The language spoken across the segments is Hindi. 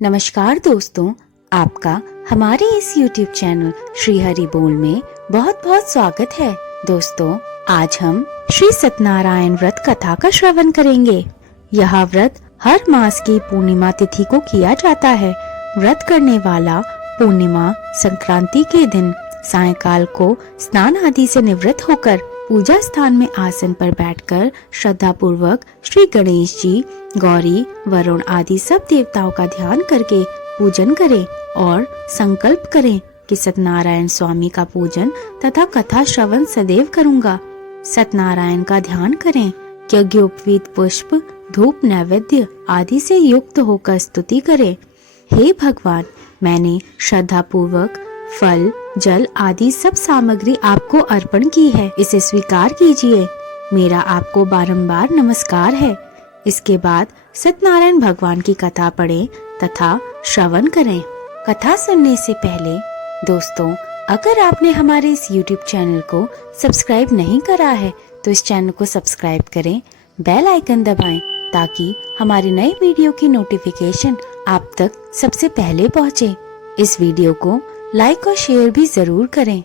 नमस्कार दोस्तों, आपका हमारे इस YouTube चैनल श्री हरि बोल में बहुत बहुत स्वागत है। दोस्तों, आज हम श्री सत्यनारायण व्रत कथा का श्रवण करेंगे। यह व्रत हर मास की पूर्णिमा तिथि को किया जाता है। व्रत करने वाला पूर्णिमा संक्रांति के दिन सायंकाल को स्नान आदि से निवृत्त होकर पूजा स्थान में आसन पर बैठकर श्रद्धा पूर्वक श्री गणेश जी, गौरी, वरुण आदि सब देवताओं का ध्यान करके पूजन करें और संकल्प करें कि सत्यनारायण स्वामी का पूजन तथा कथा श्रवण सदैव करूंगा। सत्यनारायण का ध्यान करें। यज्ञोपवीत पुष्प, धूप, नैवेद्य आदि से युक्त होकर स्तुति करें। हे भगवान, मैंने श्रद्धा पूर्वक फल, जल आदि सब सामग्री आपको अर्पण की है, इसे स्वीकार कीजिए। मेरा आपको बारंबार नमस्कार है। इसके बाद सत्यनारायण भगवान की कथा पढ़ें तथा श्रवण करें। कथा सुनने से पहले दोस्तों, अगर आपने हमारे इस YouTube चैनल को सब्सक्राइब नहीं करा है तो इस चैनल को सब्सक्राइब करें, बेल आइकन दबाएं ताकि हमारे नए वीडियो की नोटिफिकेशन आप तक सबसे पहले पहुंचे। इस वीडियो को लाइक और शेयर भी जरूर करें।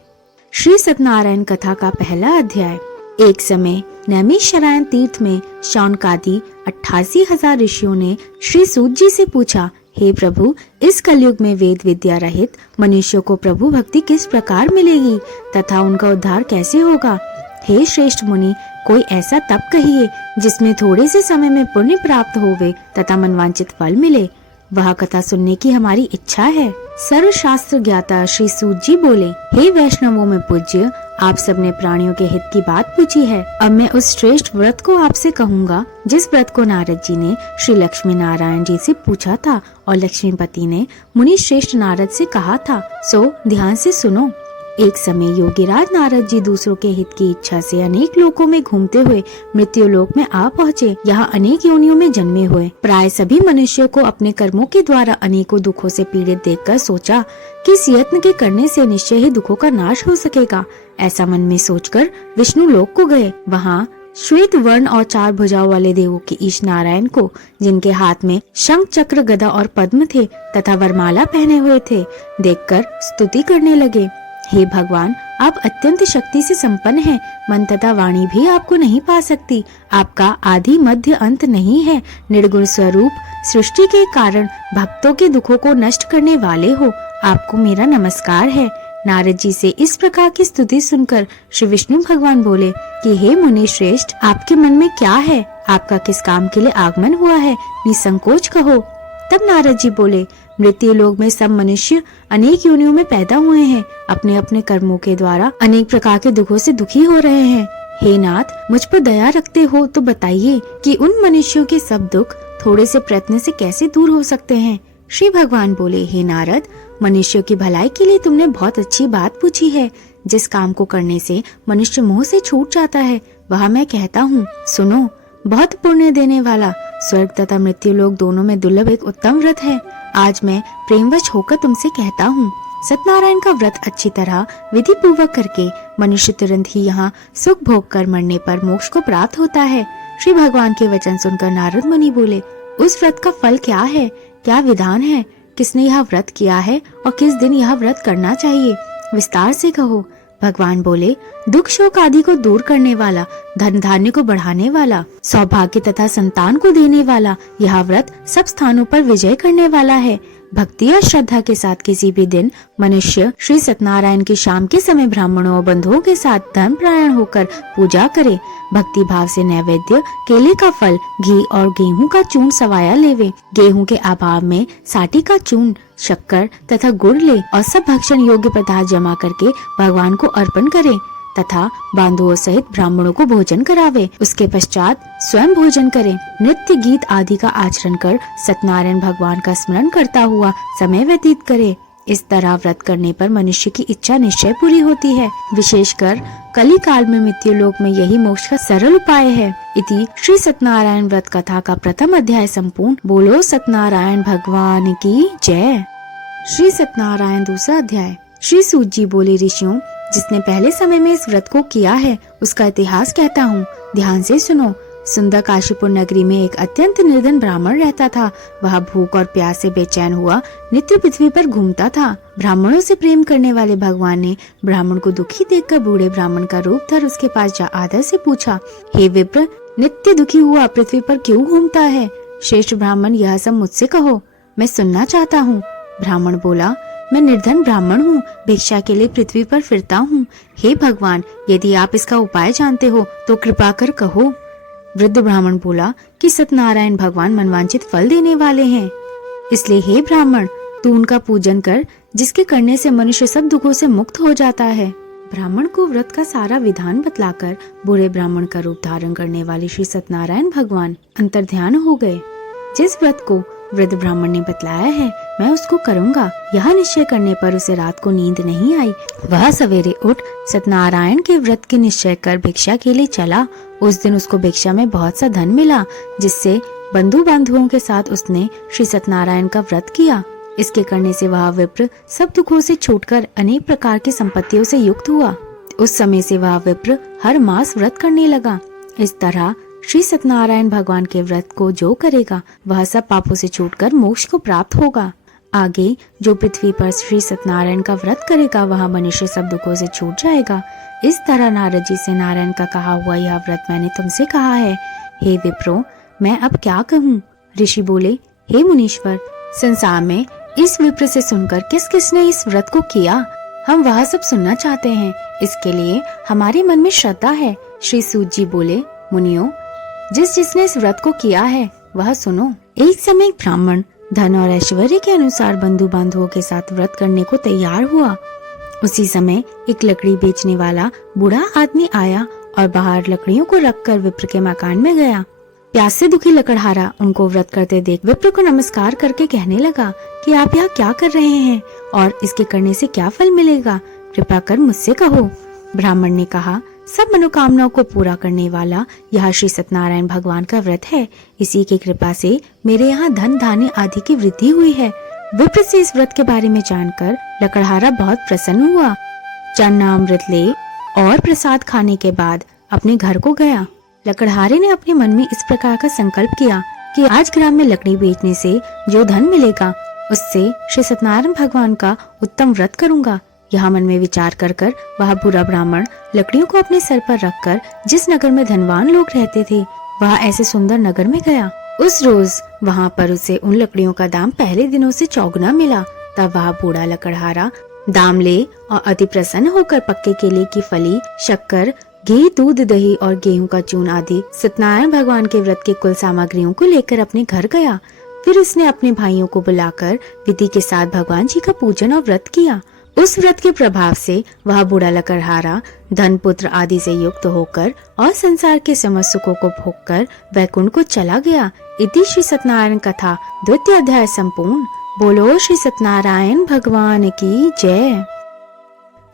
श्री सत्यनारायण कथा का पहला अध्याय। एक समय नैमिषारण्य तीर्थ में शौनकादि 88,000 ऋषियों ने श्री सूत जी से पूछा, हे प्रभु, इस कलयुग में वेद विद्या रहित मनुष्यों को प्रभु भक्ति किस प्रकार मिलेगी तथा उनका उद्धार कैसे होगा? हे श्रेष्ठ मुनि, कोई ऐसा तप कहिए जिसमें थोड़े से समय में पुण्य प्राप्त होवे तथा मनवांचित फल मिले। वह कथा सुनने की हमारी इच्छा है। सर्व शास्त्र ज्ञाता श्री सूत जी बोले, हे वैष्णवों में पूज्य, आप सबने प्राणियों के हित की बात पूछी है। अब मैं उस श्रेष्ठ व्रत को आपसे कहूँगा जिस व्रत को नारद जी ने श्री लक्ष्मी नारायण जी से पूछा था और लक्ष्मीपति ने मुनि श्रेष्ठ नारद से कहा था। सो ध्यान से सुनो। एक समय योगीराज नारद जी दूसरों के हित की इच्छा से अनेक लोकों में घूमते हुए मृत्यु लोक में आ पहुँचे। यहाँ अनेक योनियों में जन्मे हुए प्राय सभी मनुष्यों को अपने कर्मों के द्वारा अनेकों दुखों से पीड़ित देखकर सोचा कि इस यत्न के करने से निश्चय ही दुखों का नाश हो सकेगा। ऐसा मन में सोचकर विष्णु लोक को गए। वहाँ श्वेत वर्ण और 4 भुजाओं वाले देवों के ईश नारायण को, जिनके हाथ में शंख, चक्र, गदा और पद्म थे तथा वरमाला पहने हुए थे, देखकर स्तुति करने लगे। हे भगवान, आप अत्यंत शक्ति से संपन्न हैं। मन तथा वाणी भी आपको नहीं पा सकती। आपका आदि मध्य अंत नहीं है। निर्गुण स्वरूप सृष्टि के कारण भक्तों के दुखों को नष्ट करने वाले हो। आपको मेरा नमस्कार है। नारद जी से इस प्रकार की स्तुति सुनकर श्री विष्णु भगवान बोले कि हे मुनि श्रेष्ठ, आपके मन में क्या है? आपका किस काम के लिए आगमन हुआ है? निसंकोच कहो। तब नारद जी बोले, मृत्यु लोक में सब मनुष्य अनेक योनियों में पैदा हुए हैं। अपने अपने कर्मों के द्वारा अनेक प्रकार के दुखों से दुखी हो रहे हैं। हे नाथ, मुझ पर दया रखते हो तो बताइए कि उन मनुष्यों के सब दुख थोड़े से प्रयत्न से कैसे दूर हो सकते हैं? श्री भगवान बोले, हे नारद, मनुष्यों की भलाई के लिए तुमने बहुत अच्छी बात पूछी है। जिस काम को करने से मनुष्य मोह से छूट जाता है वह मैं कहता हूँ। सुनो। बहुत पुण्य देने वाला स्वर्ग तथा मृत्यु लोक दोनों में दुर्लभ एक उत्तम व्रत है। आज मैं प्रेमवश होकर तुमसे कहता हूँ। सत्यनारायण का व्रत अच्छी तरह विधि पूर्वक करके मनुष्य तुरंत ही यहाँ सुख भोग कर मरने पर मोक्ष को प्राप्त होता है। श्री भगवान के वचन सुनकर नारद मुनि बोले, उस व्रत का फल क्या है? क्या विधान है? किसने यह व्रत किया है और किस दिन यह व्रत करना चाहिए? विस्तार से कहो। भगवान बोले, दुख शोक आदि को दूर करने वाला, धन धान्य को बढ़ाने वाला, सौभाग्य तथा संतान को देने वाला यह व्रत सब स्थानों पर विजय करने वाला है। भक्ति और श्रद्धा के साथ किसी भी दिन मनुष्य श्री सत्यनारायण की शाम के समय ब्राह्मणों और बंधुओं के साथ धर्मपरायण होकर पूजा करे। भक्ति भाव से नैवेद्य, केले का फल, घी और गेहूं का चूर्ण सवाया लेवे। गेहूं के अभाव में साठी का चूर्ण, शक्कर तथा गुड़ ले और सब भक्षण योग्य पदार्थ जमा करके भगवान को अर्पण करे तथा बांधुओं सहित ब्राह्मणों को भोजन करावे। उसके पश्चात स्वयं भोजन करे। नृत्य गीत आदि का आचरण कर सत्यनारायण भगवान का स्मरण करता हुआ समय व्यतीत करे। इस तरह व्रत करने पर मनुष्य की इच्छा निश्चय पूरी होती है। विशेषकर कली काल में मृत्यु लोक में यही मोक्ष का सरल उपाय है। इति श्री सत्यनारायण व्रत कथा का प्रथम अध्याय संपूर्ण। बोलो सत्यनारायण भगवान की जय। श्री सत्यनारायण दूसरा अध्याय। श्री सूत जी बोले, ऋषियों, जिसने पहले समय में इस व्रत को किया है उसका इतिहास कहता हूँ, ध्यान से सुनो। सुंदर काशीपुर नगरी में एक अत्यंत निर्धन ब्राह्मण रहता था। वह भूख और प्यास से बेचैन हुआ नित्य पृथ्वी पर घूमता था। ब्राह्मणों से प्रेम करने वाले भगवान ने ब्राह्मण को दुखी देखकर बूढ़े ब्राह्मण का रूप धर उसके पास जा आदर से पूछा, हे विप्र, नित्य दुखी हुआ पृथ्वी पर क्यों घूमता है? श्रेष्ठ ब्राह्मण, यह सब मुझसे कहो, मैं सुनना चाहता हूँ। ब्राह्मण बोला, मैं निर्धन ब्राह्मण हूँ, भिक्षा के लिए पृथ्वी पर फिरता हूँ। हे भगवान, यदि आप इसका उपाय जानते हो तो कृपा कर कहो। वृद्ध ब्राह्मण बोला कि सत्यनारायण भगवान मनवांचित फल देने वाले हैं, इसलिए हे ब्राह्मण, तू उनका पूजन कर, जिसके करने से मनुष्य सब दुखों से मुक्त हो जाता है। ब्राह्मण को व्रत का सारा विधान बतलाकर बूढ़े ब्राह्मण का रूप धारण करने वाले श्री सत्यनारायण भगवान अंतर्ध्यान हो गए। जिस व्रत को वृद्ध ब्राह्मण ने बतलाया है, मैं उसको करूंगा, यह निश्चय करने पर उसे रात को नींद नहीं आई। वह सवेरे उठ सत्यनारायण के व्रत के निश्चय कर भिक्षा के लिए चला। उस दिन उसको भिक्षा में बहुत सा धन मिला, जिससे बंधु बांधवों के साथ उसने श्री सत्यनारायण का व्रत किया। इसके करने से वह विप्र सब दुखों से छूटकर अनेक प्रकार की संपत्तियों से युक्त हुआ। उस समय से वह विप्र हर मास व्रत करने लगा। इस तरह श्री सत्यनारायण भगवान के व्रत को जो करेगा वह सब पापों से छूटकर मोक्ष को प्राप्त होगा। आगे जो पृथ्वी पर श्री सत्यनारायण का व्रत करेगा वह मनुष्य सब दुखों से छूट जाएगा। इस तरह नारद जी से नारायण का कहा हुआ यह व्रत मैंने तुमसे कहा है। हे विप्रो, मैं अब क्या कहूँ? ऋषि बोले, हे मुनीश्वर, संसार में इस विप्र से सुनकर किस किसने इस व्रत को किया, हम वह सब सुनना चाहते हैं। इसके लिए हमारे मन में श्रद्धा है। श्री सूत जी बोले, मुनियों, जिसने इस व्रत को किया है वह सुनो। एक समय एक ब्राह्मण धन और ऐश्वर्य के अनुसार बंधु बांधवों के साथ व्रत करने को तैयार हुआ। उसी समय एक लकड़ी बेचने वाला बूढ़ा आदमी आया और बाहर लकड़ियों को रखकर विप्र के मकान में गया। प्यास से दुखी लकड़हारा उनको व्रत करते देख विप्र को नमस्कार करके कहने लगा कि आप यहाँ क्या कर रहे हैं और इसके करने से क्या फल मिलेगा, कृपा कर मुझसे कहो। ब्राह्मण ने कहा, सब मनोकामनाओं को पूरा करने वाला यह श्री सत्यनारायण भगवान का व्रत है। इसी की कृपा से मेरे यहाँ धन धान्य आदि की वृद्धि हुई है। विप्र से इस व्रत के बारे में जानकर लकड़हारा बहुत प्रसन्न हुआ। चन्नामृत ले और प्रसाद खाने के बाद अपने घर को गया। लकड़हारे ने अपने मन में इस प्रकार का संकल्प किया कि आज ग्राम में लकड़ी बेचने से जो धन मिलेगा उससे श्री सत्यनारायण भगवान का उत्तम व्रत करूंगा। यहाँ मन में विचार कर कर वह बुरा ब्राह्मण लकड़ियों को अपने सर पर रखकर जिस नगर में धनवान लोग रहते थे वह ऐसे सुंदर नगर में गया। उस रोज वहाँ पर उसे उन लकड़ियों का दाम पहले दिनों से चौगुना मिला। तब वह बूढ़ा लकड़हारा दाम ले और अति प्रसन्न होकर पक्के केले की फली, शक्कर, घी, दूध, दही और गेहूं का चून आदि सत्यनारायण भगवान के व्रत के कुल सामग्रियों को लेकर अपने घर गया। फिर उसने अपने भाइयों को बुलाकर विधि के साथ भगवान जी का पूजन और व्रत किया। उस व्रत के प्रभाव से वह बूढ़ा लकड़हारा धन पुत्र आदि से युक्त होकर और संसार के समस्त सुखों को भोगकर वैकुंठ को चला गया। इति श्री सत्यनारायण कथा द्वितीय अध्याय संपूर्ण। बोलो श्री सत्यनारायण भगवान की जय।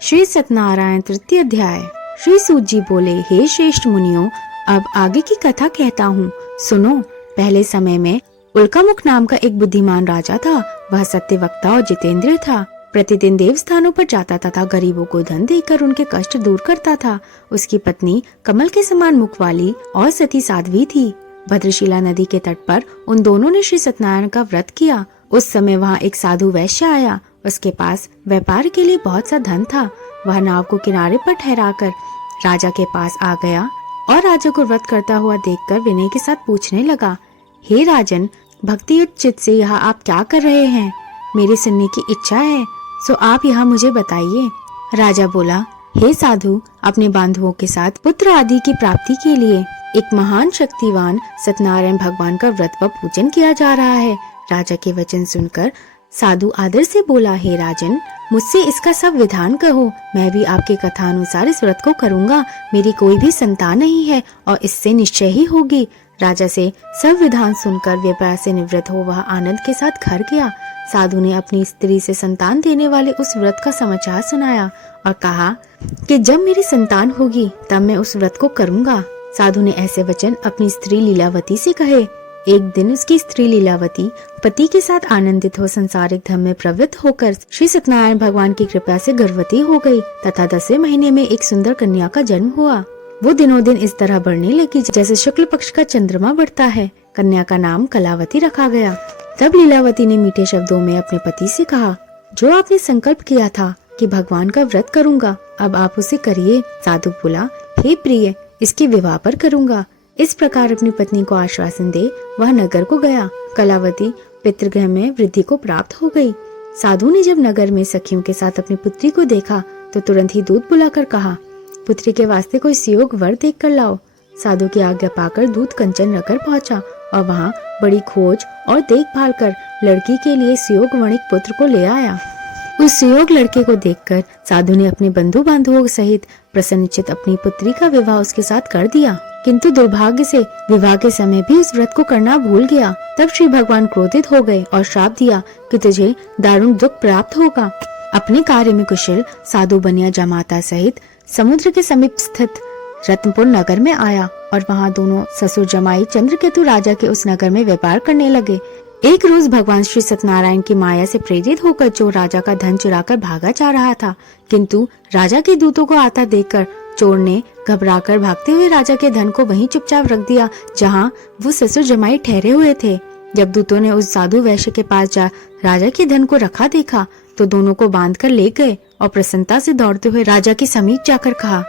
श्री सत्यनारायण तृतीय अध्याय। श्री सूत जी बोले, हे श्रेष्ठ मुनियों, अब आगे की कथा कहता हूँ, सुनो। पहले समय में उल्कामुख नाम का एक बुद्धिमान राजा था। वह सत्यवक्ता और जितेंद्रिय था। प्रतिदिन देव स्थानों पर जाता तथा गरीबों को धन देकर उनके कष्ट दूर करता था। उसकी पत्नी कमल के समान मुख वाली और सती साध्वी थी। भद्रशिला नदी के तट पर उन दोनों ने श्री सत्यनारायण का व्रत किया। उस समय वहाँ एक साधु वैश्य आया। उसके पास व्यापार के लिए बहुत सा धन था। वह नाव को किनारे पर ठहराकर राजा के पास आ गया और राजा को व्रत करता हुआ देखकर विनय के साथ पूछने लगा, हे राजन, भक्तियुक्त चित्त से यहाँ आप क्या कर रहे हैं? मेरी सुनने की इच्छा है, सो आप यहाँ मुझे बताइए। राजा बोला, हे साधु, अपने बांधवों के साथ पुत्र आदि की प्राप्ति के लिए एक महान शक्तिवान सत्यनारायण भगवान का व्रत व पूजन किया जा रहा है। राजा के वचन सुनकर साधु आदर से बोला, हे राजन, मुझसे इसका सब विधान कहो। मैं भी आपके कथा अनुसार इस व्रत को करूंगा। मेरी कोई भी संतान नहीं है और इससे निश्चय ही होगी। राजा से सब विधान सुनकर व्यापार से निवृत्त हो वह आनंद के साथ घर गया। साधु ने अपनी स्त्री से संतान देने वाले उस व्रत का समाचार सुनाया और कहा कि जब मेरी संतान होगी तब मैं उस व्रत को करूंगा। साधु ने ऐसे वचन अपनी स्त्री लीलावती से कहे। एक दिन उसकी स्त्री लीलावती पति के साथ आनंदित हो संसारिक धर्म में प्रवृत्त होकर श्री सत्यनारायण भगवान की कृपा से गर्भवती हो गई तथा 10वें महीने में एक सुंदर कन्या का जन्म हुआ। वो दिनों दिन इस तरह बढ़ने लगी जैसे शुक्ल पक्ष का चंद्रमा बढ़ता है। कन्या का नाम कलावती रखा गया। तब लीलावती ने मीठे शब्दों में अपने पति से कहा, जो आपने संकल्प किया था कि भगवान का व्रत करूंगा, अब आप उसे करिए। साधु बोला, हे प्रिय, इसके विवाह पर करूंगा। इस प्रकार अपनी पत्नी को आश्वासन दे वह नगर को गया। कलावती पितृगृह में वृद्धि को प्राप्त हो गई। साधु ने जब नगर में सखियों के साथ अपनी पुत्री को देखा तो तुरंत ही दूत बुलाकर कहा, पुत्री के वास्ते कोई सुयोग वर देख कर लाओ। साधु की आज्ञा पाकर दूत कंचन नगर पहुंचा और वहां बड़ी खोज और देखभाल कर लड़की के लिए सुयोग वणिक पुत्र को ले आया। उस सुयोग लड़के को देखकर साधु ने अपने बंधु बांधवों सहित प्रसन्नचित अपनी पुत्री का विवाह उसके साथ कर दिया। किंतु दुर्भाग्य से विवाह के समय भी उस व्रत को करना भूल गया। तब श्री भगवान क्रोधित हो गए और श्राप दिया कि तुझे दारुण दुख प्राप्त होगा। अपने कार्य में कुशल साधु बनिया जमाता सहित समुद्र के समीप स्थित रत्नपुर नगर में आया और वहां दोनों ससुर जमाई चंद्रकेतु राजा के उस नगर में व्यापार करने लगे। एक रोज भगवान श्री सत्यनारायण की माया से प्रेरित होकर चोर राजा का धन चुराकर भागा जा रहा था, किंतु राजा के दूतों को आता देखकर चोर ने घबराकर भागते हुए राजा के धन को वहीं चुपचाप रख दिया जहां वो ससुर जमाई ठहरे हुए थे। जब दूतों ने उस साधु वैश्य के पास जा राजा के धन को रखा देखा तो दोनों को बांधकर ले गए और प्रसन्नता से दौड़ते हुए राजा के समीप जाकर कहा,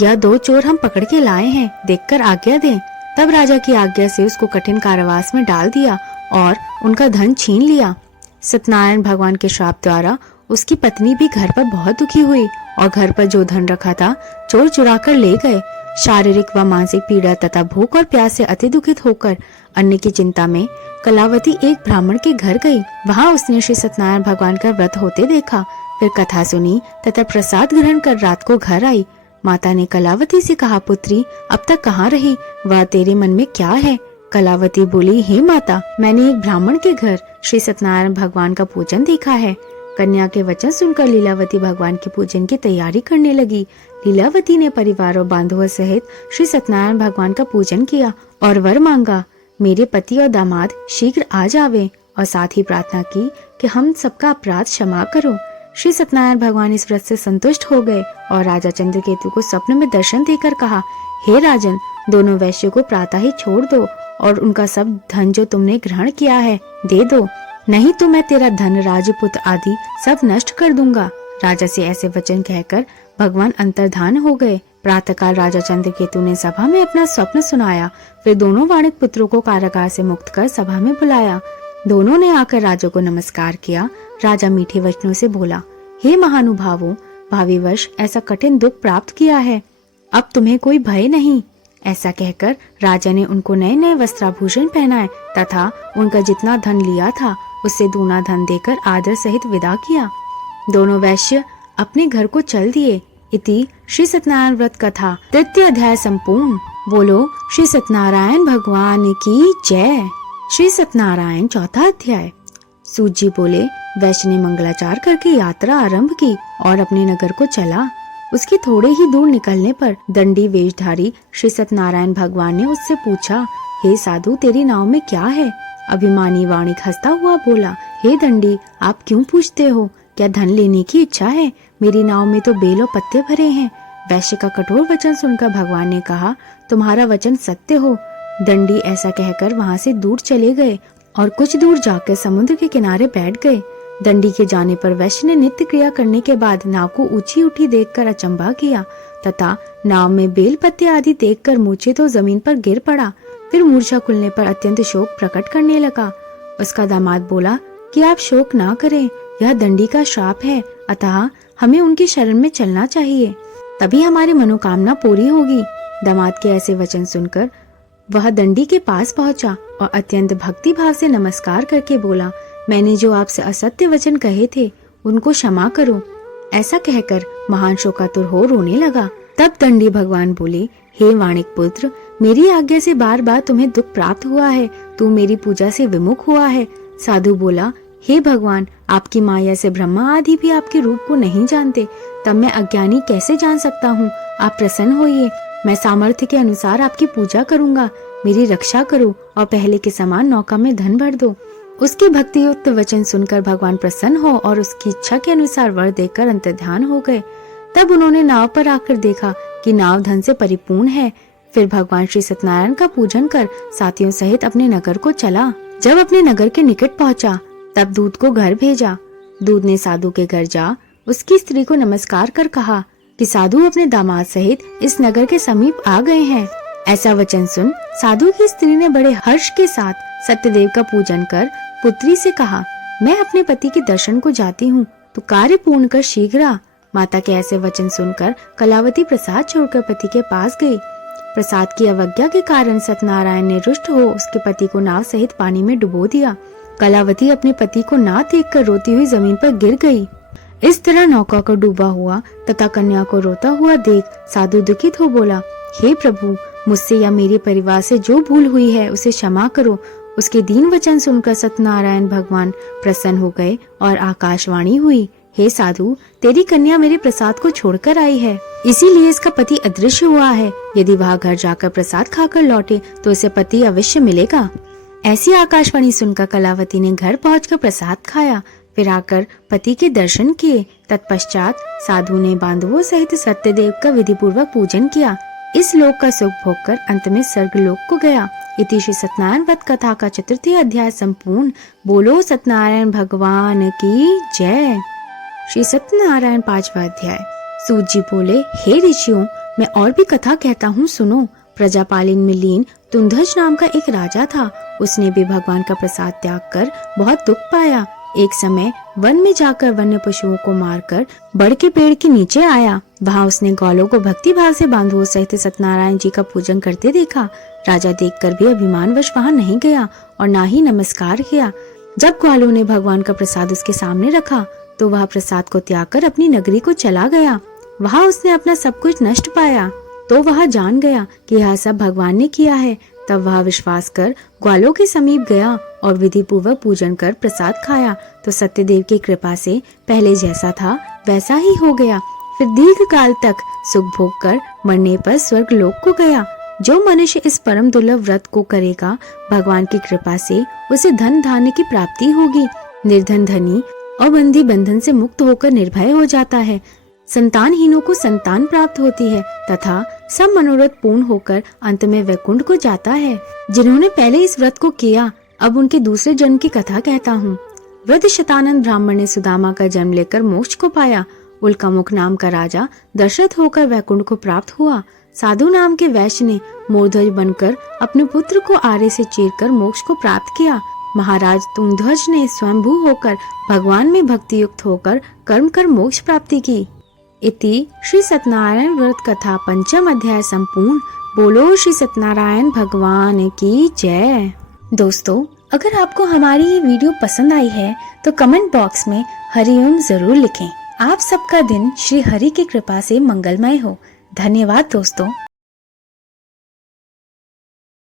यह दो चोर हम पकड़ के लाए हैं, देखकर आज्ञा दें। तब राजा की आज्ञा से उसको कठिन कारावास में डाल दिया और उनका धन छीन लिया। सत्यनारायण भगवान के श्राप द्वारा उसकी पत्नी भी घर पर बहुत दुखी हुई और घर पर जो धन रखा था चोर चुरा कर ले गए। शारीरिक व मानसिक पीड़ा तथा भूख और प्यास से अति दुखित होकर अन्न की चिंता में कलावती एक ब्राह्मण के घर गई। वहां उसने श्री सत्यनारायण भगवान का व्रत होते देखा, फिर कथा सुनी तथा प्रसाद ग्रहण कर रात को घर आई। माता ने कलावती से कहा, पुत्री अब तक कहाँ रही, वह तेरे मन में क्या है? कलावती बोली, हे माता, मैंने एक ब्राह्मण के घर श्री सत्यनारायण भगवान का पूजन देखा है। कन्या के वचन सुनकर लीलावती भगवान के पूजन की तैयारी करने लगी। लीलावती ने परिवार और बांधवों सहित श्री सत्यनारायण भगवान का पूजन किया और वर मांगा, मेरे पति और दामाद शीघ्र आ जावे, और साथ ही प्रार्थना की कि हम सबका अपराध क्षमा करो। श्री सत्यनारायण भगवान इस व्रत से संतुष्ट हो गए और राजा चंद्रकेतु को स्वप्न में दर्शन देकर कहा, हे राजन, दोनों वैश्यों को प्रातः ही छोड़ दो और उनका सब धन जो तुमने ग्रहण किया है दे दो, नहीं तो मैं तेरा धन, राजपुत्र आदि सब नष्ट कर दूंगा। राजा से ऐसे वचन कहकर भगवान अंतर्धान हो गए। प्रातःकाल राजा चंद्रकेतु ने सभा में अपना स्वप्न सुनाया। फिर दोनों वाणिक पुत्रों को कारागार से मुक्त कर सभा में बुलाया। दोनों ने आकर राजा को नमस्कार किया। राजा मीठे वचनों से बोला, हे महानुभावों, भावी वर्ष ऐसा कठिन दुख प्राप्त किया है, अब तुम्हें कोई भय नहीं। ऐसा कहकर राजा ने उनको नए नए वस्त्राभूषण पहनाए तथा उनका जितना धन लिया था उससे दूना धन देकर आदर सहित विदा किया। दोनों वैश्य अपने घर को चल दिए। इति श्री सत्यनारायण व्रत कथा तृतीय अध्याय संपूर्ण। बोलो श्री सत्यनारायण भगवान की जय। श्री सत्यनारायण चौथा अध्याय। सूत जी बोले, वैश्य ने मंगलाचार करके यात्रा आरंभ की और अपने नगर को चला। उसके थोड़े ही दूर निकलने पर दंडी वेशधारी श्री सत्यनारायण भगवान ने उससे पूछा, हे साधु, तेरी नाव में क्या है? अभिमानी वाणिक हंसता हुआ बोला, हे दंडी, आप क्यों पूछते हो? क्या धन लेने की इच्छा है? मेरी नाव में तो बेल और पत्ते भरे हैं। वैश्य का कठोर वचन सुनकर भगवान ने कहा, तुम्हारा वचन सत्य हो। दंडी ऐसा कहकर वहाँ से दूर चले गए और कुछ दूर जाकर समुद्र के किनारे बैठ गए। दंडी के जाने पर वैश्य ने नित्य क्रिया करने के बाद नाव को ऊंची उठी देखकर अचंभा किया तथा नाव में बेल पत्ते आदि देखकर मूर्छे तो जमीन पर गिर पड़ा। फिर मूर्छा खुलने पर अत्यंत शोक प्रकट करने लगा। उसका दामाद बोला कि आप शोक ना करें, यह दंडी का श्राप है, अतः हमें उनकी शरण में चलना चाहिए, तभी हमारी मनोकामना पूरी होगी। दामाद के ऐसे वचन सुनकर वह दंडी के पास पहुंचा और अत्यंत भक्ति भाव से नमस्कार करके बोला, मैंने जो आपसे असत्य वचन कहे थे उनको क्षमा करो। ऐसा कहकर महान शोकातुर हो रोने लगा। तब दंडी भगवान बोले, हे वाणिक पुत्र, मेरी आज्ञा से बार बार तुम्हें दुख प्राप्त हुआ है, तू मेरी पूजा से विमुख हुआ है। साधु बोला, हे भगवान, आपकी माया से ब्रह्मा आदि भी आपके रूप को नहीं जानते, तब मैं अज्ञानी कैसे जान सकता हूँ? आप प्रसन्न होइए, मैं सामर्थ्य के अनुसार आपकी पूजा करूंगा। मेरी रक्षा करो और पहले के समान नौका में धन भर दो। उसके भक्तियुक्त वचन सुनकर भगवान प्रसन्न हो और उसकी इच्छा के अनुसार वर देकर अंतर्ध्यान हो गए। तब उन्होंने नाव पर आकर देखा कि नाव धन से परिपूर्ण है। फिर भगवान श्री सत्यनारायण का पूजन कर साथियों सहित अपने नगर को चला। जब अपने नगर के निकट पहुंचा तब दूत को घर भेजा। दूत ने साधु के घर जा उसकी स्त्री को नमस्कार कर कहा कि साधु अपने दामाद सहित इस नगर के समीप आ गए हैं। ऐसा वचन सुन साधु की स्त्री ने बड़े हर्ष के साथ सत्यदेव का पूजन कर पुत्री से कहा, मैं अपने पति के दर्शन को जाती हूँ, तो कार्य पूर्ण कर शीघ्र आ। माता के ऐसे वचन सुनकर कलावती प्रसाद छोड़कर पति के पास गई। प्रसाद की अवज्ञा के कारण सत्यनारायण ने रुष्ट हो उसके पति को नाव सहित पानी में डुबो दिया। कलावती अपने पति को ना देखकर रोती हुई जमीन पर गिर गई। इस तरह नौका को डूबा हुआ तथा कन्या को रोता हुआ देख साधु दुखित हो बोला, हे प्रभु, मुझसे या मेरे परिवार से जो भूल हुई है उसे क्षमा करो। उसके दीन वचन सुनकर सत्यनारायण भगवान प्रसन्न हो गए और आकाशवाणी हुई, हे साधु, तेरी कन्या मेरे प्रसाद को छोड़कर आई है, इसीलिए इसका पति अदृश्य हुआ है। यदि वह घर जाकर प्रसाद खाकर लौटे तो उसे पति अवश्य मिलेगा। ऐसी आकाशवाणी सुनकर कलावती ने घर पहुंचकर प्रसाद खाया, फिर आकर पति के दर्शन किए। तत्पश्चात साधु ने बांधवों सहित सत्यदेव का विधि पूर्वक पूजन किया। इस लोक का सुख भोगकर अंत में स्वर्ग लोक को गया। इति श्री सत्यनारायण व्रत कथा का 4th अध्याय संपूर्ण। बोलो सत्यनारायण भगवान की जय। श्री सत्यनारायण 5वां अध्याय। सूत जी बोले, हे ऋषियों, मैं और भी कथा कहता हूँ, सुनो। प्रजापालिन में लीन तुंधज नाम का एक राजा था। उसने भी भगवान का प्रसाद त्याग कर बहुत दुख पाया। एक समय वन में जाकर वन्य पशुओं को मारकर बड़ के पेड़ के नीचे आया। वहाँ उसने ग्वालों को भक्ति भाव से बांधवों सहित सत्यनारायण जी का पूजन करते देखा। राजा देखकर भी अभिमानवश वहाँ नहीं गया और ना ही नमस्कार किया। जब ग्वालों ने भगवान का प्रसाद उसके सामने रखा तो वह प्रसाद को त्याग कर अपनी नगरी को चला गया। वहाँ उसने अपना सब कुछ नष्ट पाया तो वह जान गया कि यह सब भगवान ने किया है। तब वह विश्वास कर ग्वालों के समीप गया और विधि पूर्वक पूजन कर प्रसाद खाया तो सत्यदेव की कृपा से पहले जैसा था वैसा ही हो गया। फिर दीर्घ काल तक सुख भोग कर मरने पर स्वर्ग लोक को गया। जो मनुष्य इस परम दुर्लभ व्रत को करेगा, भगवान की कृपा से उसे धन धान्य की प्राप्ति होगी। निर्धन धनी और बंदी बंधन से मुक्त होकर निर्भय हो जाता है। संतानहीनों को संतान प्राप्त होती है तथा सब मनोरथ पूर्ण होकर अंत में वैकुंठ को जाता है। जिन्होंने पहले इस व्रत को किया, अब उनके दूसरे जन्म की कथा कहता हूँ। वृद्ध शतानंद ब्राह्मण ने सुदामा का जन्म लेकर मोक्ष को पाया। उल्कामुख नाम का राजा दशरथ होकर वैकुंठ को प्राप्त हुआ। साधु नाम के वैश्य ने मोरध्वज बनकर अपने पुत्र को आरे से चीरकर मोक्ष को प्राप्त किया। महाराज तुंगध्वज ने स्वयंभू होकर भगवान में भक्ति युक्त होकर कर्म कर मोक्ष प्राप्ति की। इति श्री सत्यनारायण व्रत कथा 5वां अध्याय संपूर्ण। बोलो श्री सत्यनारायण भगवान की जय। दोस्तों, अगर आपको हमारी ये वीडियो पसंद आई है तो कमेंट बॉक्स में हरिओम जरूर लिखें। आप सबका दिन श्री हरि की कृपा से मंगलमय हो। धन्यवाद दोस्तों।